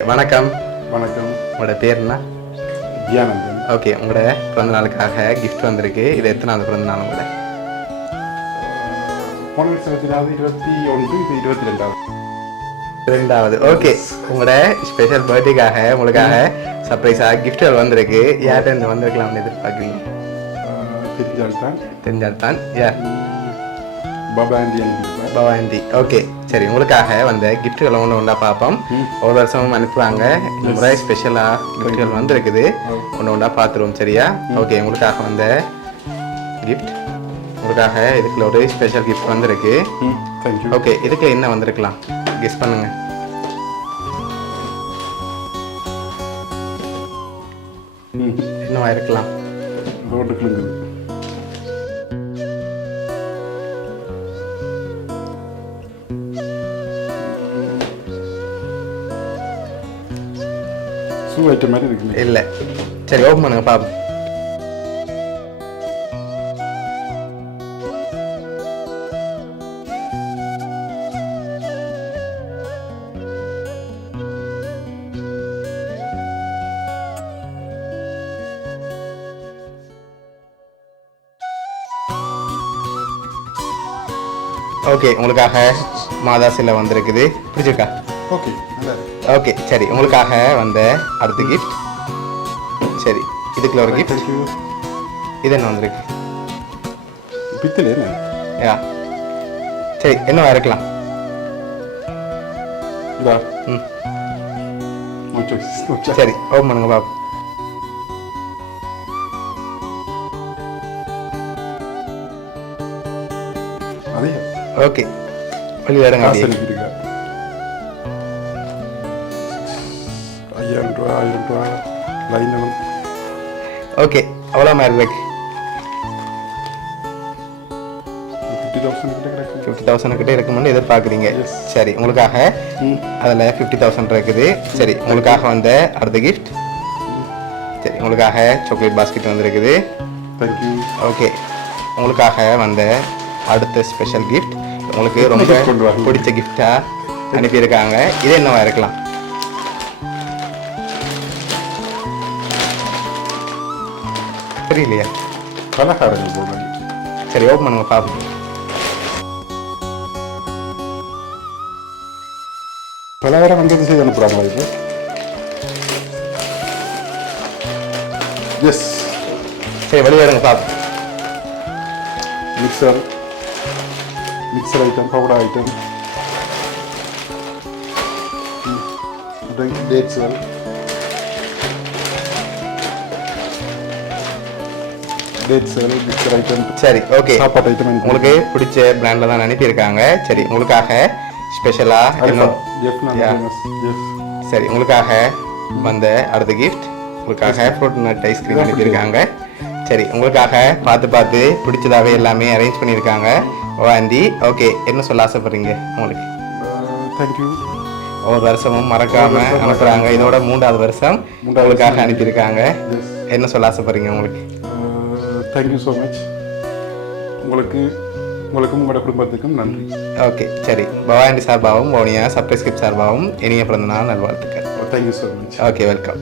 வணக்கம். வணக்கம். உங்களோட பேர் என்ன? தியானந்தன். ஓகே, உங்களோட பிறந்த நாளுக்காக கிஃப்ட் வந்திருக்கு. இது எத்தனாவது பிறந்த நாள் உங்களோட? போன வருஷத்திலாவது 21, இது 22வது. 2வது. ஓகே, உங்களோட ஸ்பெஷல் பர்த்டேக்காக உங்களுக்காக சர்ப்ரைஸாக கிஃப்ட்கள் வந்திருக்கு. யார்கிட்ட இருந்து வந்திருக்கலாம்னு எதிர்பார்க்குறீங்க? தெரிஞ்சால் தான். யார்? பவாந்தி. ஓகே, சரி. உங்களுக்காக வந்த கிஃப்ட்களை ஒன்று பார்ப்போம். ஒரு வருஷமும் அனுப்புவாங்க. இந்த முறை ஸ்பெஷலாக கிஃப்ட்கள் வந்திருக்குது. ஒன்று பார்த்துருவோம். சரியா? ஓகே, உங்களுக்காக வந்த கிஃப்ட், உங்களுக்காக இதுக்குள்ள ஒரு ஸ்பெஷல் கிஃப்ட் வந்திருக்கு. ஓகே, இதுக்கு என்ன வந்திருக்கலாம்? கெஸ் பண்ணுங்க. என்னவா இருக்கலாம்? இல்ல. சரி, ஓப்பன் பண்ணுங்க பாப்போம். ஓகே, உங்களுக்காக மாதா சிலை வந்திருக்குது. பிடிச்சிருக்கா? ஓகே. ஓகே, சரி. உங்களுக்காக வந்த அடுத்த கிஃப்ட். சரி, இதுக்குள்ள ஒரு கிஃப்ட். இது என்ன வந்திருக்கு? பித்தளை. யா, சரி. என்னவா இருக்கலாம்? சரி, ஓப்பன் பண்ணுங்க பாப்போம். ஓகே, வெளியே இடங்க. 1000 ரூபா லைன். ஓகே, அவ்வளோ மாதிரி இருக்கு. 50,000 கிட்ட இருக்கும்னு எதிர்பார்க்குறீங்க. சரி, உங்களுக்காக அதில் 50,000 இருக்குது. சரி, உங்களுக்காக வந்த அடுத்த கிஃப்ட். சரி, உங்களுக்காக சாக்லேட் பாஸ்கெட் வந்திருக்குது. ஓகே, உங்களுக்காக வந்த அடுத்த ஸ்பெஷல் கிஃப்ட், உங்களுக்கு ரொம்ப பிடிச்ச கிஃப்டாக அனுப்பியிருக்காங்க. இது என்னவா இருக்கலாம்? தெரியலையா? பலகாரங்கள் போடுறாங்க. சரி, ஓப்பன் பண்ணுங்க பாப்போம். பலகாரம் வந்து செய்து அனுப்புறாங்களா இது? எஸ். சரி, வெளியேடுங்க பாப்போம். மிக்சர் ஐட்டம், பவுடர் ஐட்டம், டேட்ஸ்கள், மிக்சர் ஐட்டம். சரி, ஓகே. சாப்பாட்டு ஐட்டம் உங்களுக்கு பிடிச்ச பிராண்டில் தான் அனுப்பியிருக்காங்க. சரி, உங்களுக்காக ஸ்பெஷலாக சரி, உங்களுக்காக வந்த அடுத்த கிஃப்ட், உங்களுக்காக ஃப்ரூட் நட் ஐஸ்கிரீம் அனுப்பியிருக்காங்க. சரி, உங்களுக்காக பார்த்து பிடிச்சதாகவே எல்லாமே அரேஞ்ச் பண்ணியிருக்காங்க. வாந்தி. ஓகே, என்ன சொல்ல ஆசைப்படுறீங்க? உங்களுக்கு தேங்க்யூ. ஒவ்வொரு வருஷமும் மறக்காம அனுப்புகிறாங்க. இதோட 3வது வருஷம் உங்களுக்காக அனுப்பியிருக்காங்க. என்ன சொல்ல ஆசைப்படுறீங்க? உங்களுக்கு தேங்க்யூ ஸோ மச். உங்களுக்கும் உங்களோட குடும்பத்துக்கும் நன்றி. ஓகே, சரி. பவாண்டி சார்பாகவும் வவுனியா சர்ப்ரைஸ் கிஃப்ட் சார்பாகவும் இனிய பிறந்த நாள் நல்வாழ்த்துக்கள். Thank you so much. Okay, welcome.